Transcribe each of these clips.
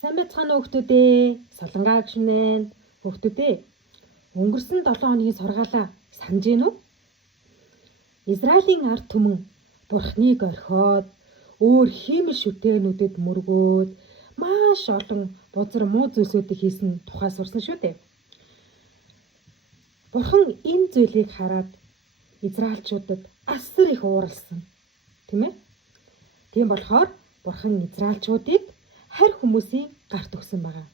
Сайн байцгаана уу хүүхдүүдээ. Солонгоо гişнэн хүүхдүүдээ. Өнгөрсөн 7 хоногийн сургаалаа санаж гин үү? Израилийн ард түмэн Бурхныг орхиод өөр хиймэл шүтээнүүдэд мөргөөд маш олон бузар муу зүйлсүүдийг хийсэн тухай сурсан шүү дээ. Бурхан энэ зүйлийг хараад Израильчуудад асар их ууралсан. Тийм ээ? Тийм болохоор Бурхан Израильчуудыг харь хүмүүсийн гарт өгсөн байгаа.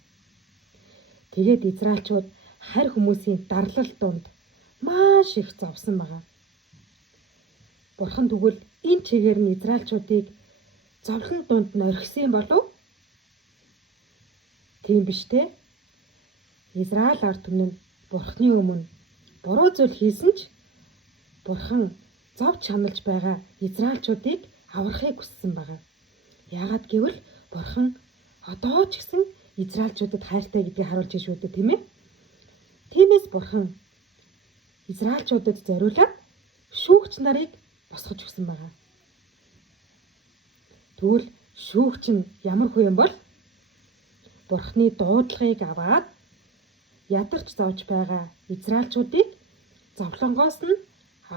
Тэгээд Израильчууд харь хүмүүсийн дарлал донд маш их зовсон байгаа. Бурхан тэгвэл энэ чигээр нь Израильчуудыг зовлон донд нь орхисон болов? Тийм биш те. Израиль ард түмэн Бурханы өмнө буруу зүйл хийсэн ч Бурхан зовж чаналж байгаа Израильчуудыг аврахыг хүссэн байгаа. Яагаад гэвэл Бурхан одоо ч гэсэн Израильчуудад хайртай гэдгийг харуулж шүү дээ, тийм ээ? Тиймээс Бурхан Израильчуудад зориулаад шүүгч нарыг босгож өгсөн байгаа. Тэгвэл шүүгч нь ямар хүн юм бол Бурханы дуудлагыг аваад ядарч зовж байгаа Израильчуудыг зовлонгоос нь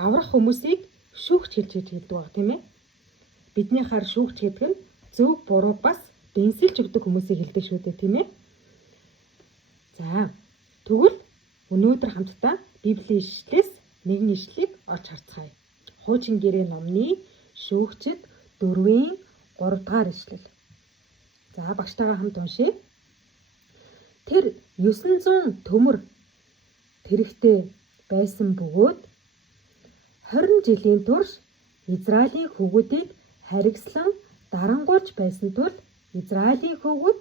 аврах хүмүүсийг шүүгч гэж хэлдэг байгаа, тийм ээ? Бидний хар шүүгч гэдэг нь зөв бурууг бас дэнсэлж өгдөг хүмүүсийг хэлдэг шүү дээ, тийм ээ? За, тэгвэл өнөөдөр хамтдаа Библийн ишлэлээс нэгэн ишлэлийг олж харцгаая. Хуучин гэрээ номны шүүгчд 4-ийн 3 дахь ишлэл. За, багштайгаа хамт уншъя. Тэр 900 төмөр тэрэгтэй байсан бөгөөд 20 жилийн турш Израилийн хүүгүүдийг харгислан дарангуйлж байсан тул Израилийн хүүгүүд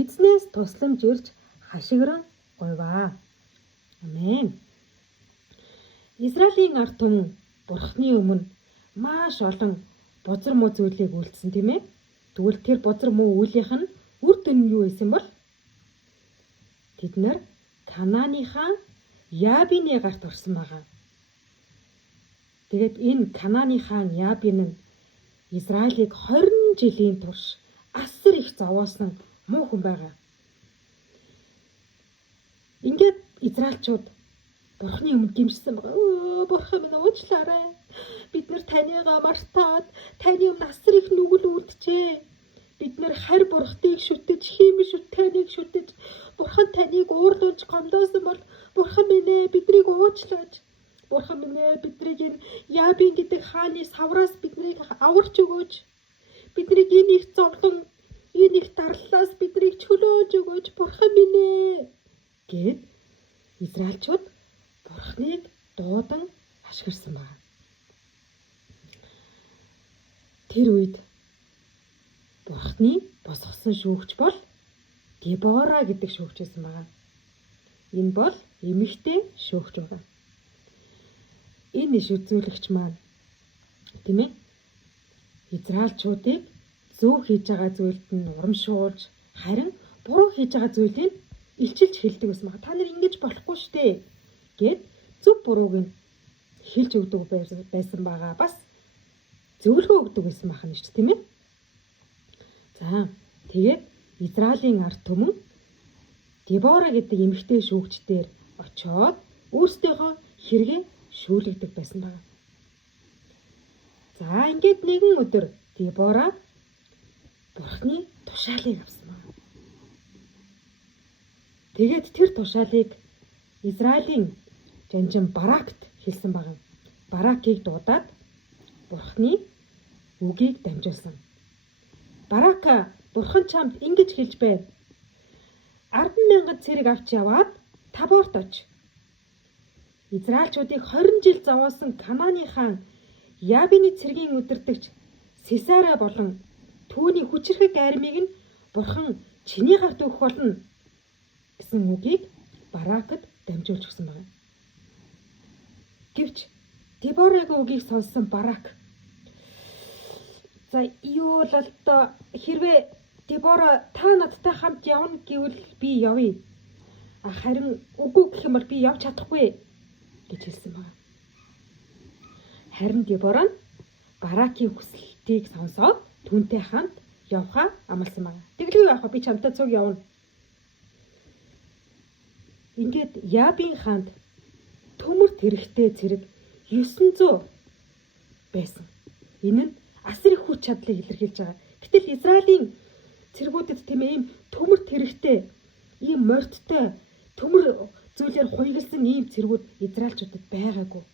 эзнээс тусламж ирж хашгиран гойваа. Амен. Израилийн ард түмэн Бурханы өмнө маш олон бузар муу зүйлийг үйлдсэн, тийм ээ? Тэгвэл тэр бузар муу үйлийнх нь үр дүн нь юу байсан бол? Тэд нар Канааны хаан Ябины гарт орсон байгаа. Тэгээд энэ Канааны хаан Ябин нь Израилийг 20 жилийн турш асар их зовоосон муу хүн байгаа. Ингээд Израильчууд Бурханы өмнө гимшсэн байгаа. Бурхан минь уучлаарай. Бид нар танийгаа мартаад таны өмнө асар их нүгэл үлджээ. Бид нар харь бурхтыг шүтэж, хиймэл шүтэнийг шүтэж, Бурхан таныг уурлуулж гомдоосон бол Бурхан минь ээ, биднийг уучлаач. Бурхан минь ээ, биднийг энэ Ябин гэдэг хааны савраас биднийг аварч өгөөч. Биднийг энэ их зовлон, энэ их дарлалаас биднийг чөлөөлж өгөөч. Бурхан минь ээ гэд Израильчууд Бурханыг дуудан ашигласан байна. Тэр үед Бурханы босгосон шүүгч бол Дебора гэдэг шүүгч байсан байна. Энэ бол эмэгтэй шүүгч байна. Энэ иш үзүүлэгч маань тийм ээ Израильчуудыг зөв хийж байгаа зүйлд нь урамшуулж, харин буруу хийж байгаа зүйлийг илчилж хэлдэг байсан байна. Та нар ингэж болохгүй шүү дээ гэд зөв бурууг нь хэлж өгдөг байсан байгаа. Бас зөвлөгөө өгдөг байсан байна шүү дээ, тийм ээ? За, тэгээд Израилийн ард түмэн Дебора гэдэг эмэгтэй шүүгчдээр очиод өөрсдийнхөө хэрэгээ шүүлэгдэг байсан байна. За, ингээд нэгэн өдөр Дебора Бурханы тушаалыг авсан байна. Тэгээд тэр тушаалыг Израилийн жанжин Баракт хэлсэн байна. Баракийг дуудаад Бурханы үгийг дамжуулсан. Барака, Бурхан чамд ингэж хэлж байна. 10,000 цэрэг авч яваад Таборт оч. Израильчуудыг 20 жил зовоосон Канааны хаан Ябины цэргийн удирдагч Сисара болон түүний хүчрхэг армийг нь Бурхан чиний гарт өгөх болно гэсэн үгийг Баракад дамжуулж өгсөн байна. Гэвч Деборагийн үгийг сонссон Барак за юу л одоо хэрвээ Дебора та надтай хамт явна гэвэл би явъя. Харин үгүй гэх юм бол би явж чадахгүй гэж хэлсэн байна. Харин Дебора нь Баракийн хүсэлтийг сонсоод түүнтэй хамт явхаа амласан байна. Тэглгүй яах вэ? Би чамтай цуг явна. Ингээд Ябын хаанд төмөр тэрэгтэй цэрэг 900 байсан. Энэ нь асар их хүч чадлыг илэрхийлж байгаа. Гэтэл Израилийн цэргүүдэд тийм ийм төмөр тэрэгтэй, ийм мордтой төмөр зүйлээр хуйгалсан ийм цэргүүд израильчуудад байгаагүй.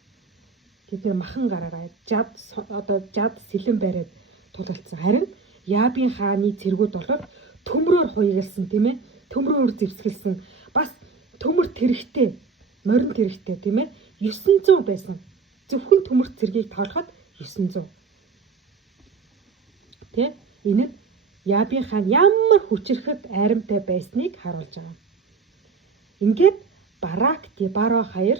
Тэд нэр махан гараараа жад сэлэн бариад тулгалцсан. Харин Ябын хааны цэргүүд бол төмрөөр хуйгалсан тийм ээ. Төмрөөр зэвсгэлсэн бас төмөр тэрэгтэй, морин тэрэгтэй тийм ээ 900 байсан. Зөвхөн төмөр цэргийг тоолоход 900. Тэ энэ нь Ябын хаан ямар хүчрэхэд айрамтай байсныг харуулж байгаа. Ингээд Барак, Дебора хоёр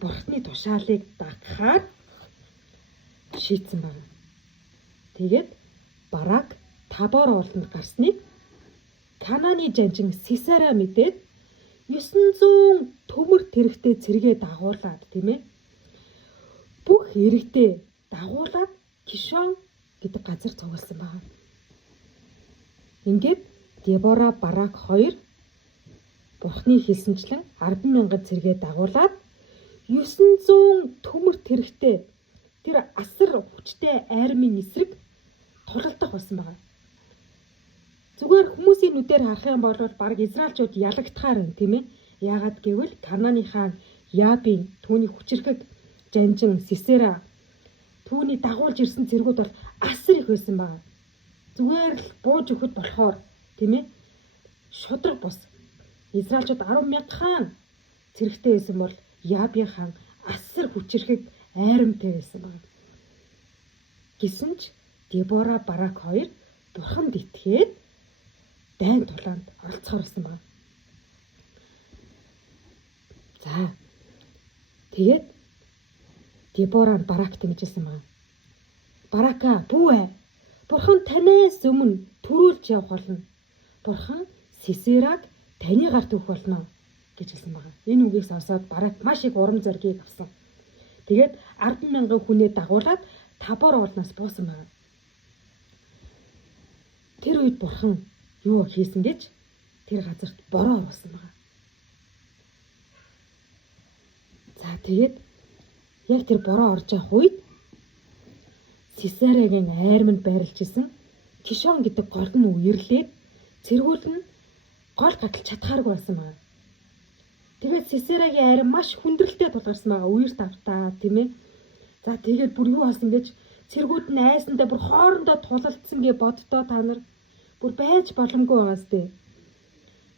бурхны тушаалыг дагахаар шийдсэн байна. Тэгээд Барак Табор ууланд гарсныг Кананы жанжин Сисера мэдээд 900 төмөр тэрэгтэй цэргээ дагуулад тийм ээ бүх иргэдээ дагуулад Кишон гэдэг газар цугласан байна. Ингээд Дебора Барак хоёр бурхны хэлсэнчлэн 10,000 цэргээ дагуулад 900 төмөр тэрэгтэй тэр асар хүчтэй айрмын эсрэг тулалдах болсон байна. Зүгээр хүмүүсийн нүдээр харах юм бол баг израильчууд ялагдахаар байна тийм ээ. Яагаад гэвэл Кананы хаан Ябын түүний хүчрэхэг жанжин Сисера түүний дагуулж ирсэн цэргүүд бол асар их байсан байна. Зүгээр л бууж өгөхөд болохоор тийм ээ шудраг бус. Израильчууд 10,000 хаан цэрэгтэй байсан бол Ябын хаан асар хүчрэхэг айрамтай байсан байна. Гэсэн ч Дебора Барак хоёр бурханд итгээд дайн тулаанд оролцохоор байсан байна. За тэгээд Дебора Баракт ингэжсэн байна. Барака бүү. Бурхан танаас өмнө төрүүлж явах болно. Бурхан Сисераг таны гарт өгөх болно гэж хэлсэн байна. Энэ үгийг сонсоод Барак маш их урам зориг авсан. Тэгээд 10,000 хүнээ дагуулад Табор уулнаас буусан байна. Тэр үед бурхан юу хийсэн гэж тэр газарт бороо оруулсан байна. За тэгээд яг тэр бороо орж явах үед Сисерагийн айрманд байрлаж исэн Кишон гэдэг гол нь үерлээд цэргүүл нь гол гаталж чадхааргүй болсон байна. Тэгээд Сисерагийн айрам маш хүндрэлтэй тулгарсан байгаа. Үер тавтаа тийм ээ. За тэгээд бүр юу болсон гэж цэргүүд нь айсандаа бүр хоорондоо тулалдсан гэж боддоо та нар бүр байж боломгүй байгаас тээ.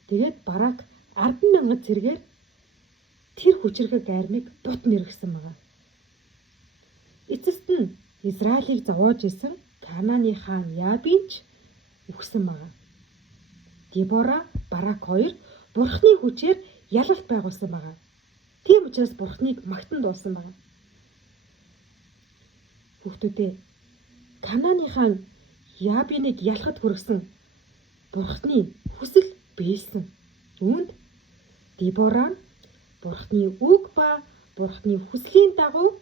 Тэгээд Барак 10,000 цэргээр тэр хүчрэхэг айрмыг бут нэргсэн байгаа. Эцэст нь Израилийг зовоож исэн Кананы хаан Ябинч үхсэн байгаа. Дебора Барак хоёр бурхны хүчээр ялалт байгуулсан байгаа. Тийм учраас бурхныг магтан дуулсан байгаа. Хүүхдүүдээ Кананы хаан Ябиныг ялахад хүргэсэн бурхны хүсэл биелсэн. Үүнд Дебора нь бурхны үг ба бурхны хүслийн дагуу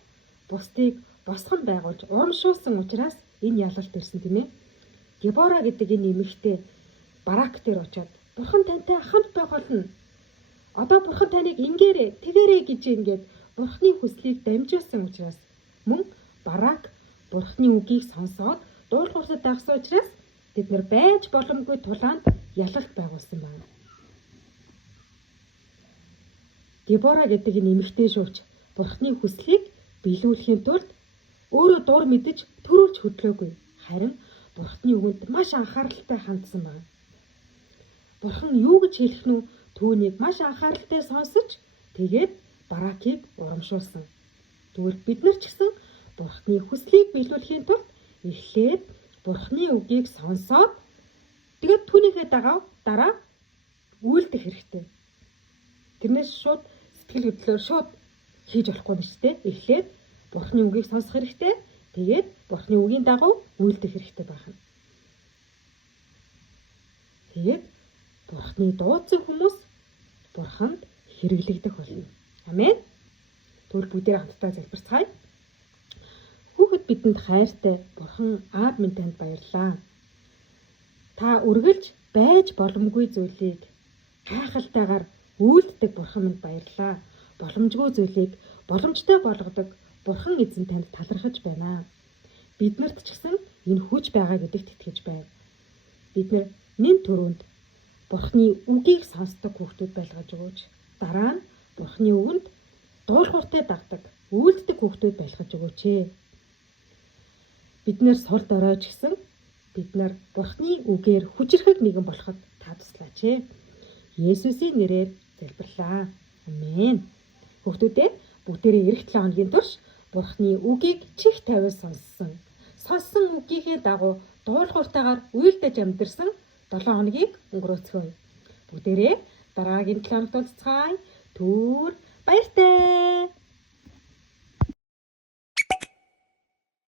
бусдыг босгон байгуулж урамшуулсан учраас энэ ялалт ирсэн тийм ээ. Дебора гэдэг энэ эмэгтэй Барак дээр очиод бурхан тантай хамт байх болно. Одоо бурхан таныг ингээрэй, тэгээрэй гэж ингээд бурхны хүслийг дамжуулсан учраас мөн Барак бурхны үгийг сонсоод дуулуурсад дагсан учраас тэд нэр байж боломгүй тулаанд ялалт байгуулсан байна. Дебора гэдэг энэ эмэгтэй шүүгч бурхны хүслийг биелүүлэхийн тулд өөрөө дур мэдэж төрүүлж хөдлөөгүй. Харин бурхны үгэнд маш анхааралтай хандсан байна. Бурхан юу гэж хэлэх нь түүнийг маш анхааралтай сонсож тэгээд Баракийг урамшуулсан. Тэгвэл бид нар ч гэсэн бурхны хүслийг биелүүлэхийн тулд эхлээд бурхны үгийг сонсоод тэгээд түүнийхээ дараа үйлдэх хэрэгтэй. Тэрнээс шууд сэтгэл хөдлөлөөр шууд хийж болохгүй нь шүү дээ. Эхлээд бурхны үгийг сонсох хэрэгтэй. Тэгээд бурхны үгийн дагуу үйлдэх хэрэгтэй байна. Тэгээд бурхны дуудсан хүмүүс бурханд хэрэглэгдэх болно. Амен. Тэгвэл бүгдээ хамтдаа залбирцгаая. Хүүхэд бидэнд хайртай бурхан аав минь танд баярлалаа. Та үргэлж байж боломгүй зүйлийг гайхалтайгаар үйлддэг Бурхан минь баярлалаа. Боломжгүй зүйлийг боломжтой болгодог Бурхан эзэн танд талархаж байна. Биднэрт ч гэсэн энэ хүч байгаа гэдэгт итгэж байна. Бид нэн төрөнд Бурханы үгийг сонсдог хүүхдүүд байлгаж өгөөч. Дараа нь Бурханы үгэнд дуулууртай дагдаг, үйлддэг хүүхдүүд байлгаж өгөөч. Бид нэр сул доройч гэсэн бид нар Бурханы үгээр хүчрхэг нэгэн болоход та туслаач. Есүсийн нэрээр залбирлаа. Амен. Хүүхдүүдээ бүгдээрээ эх 7 хоногийн турш Бурханы үгийг чих тавиас сонссон үгийнхээ дагуу дуулууртайгаар үйлдэж амьдэрсэн 7 хоногийг өнгөрөөцгөөе. Бүгдээрээ дараагийн 7 хоногт уулзцгаая. Түр баяртай.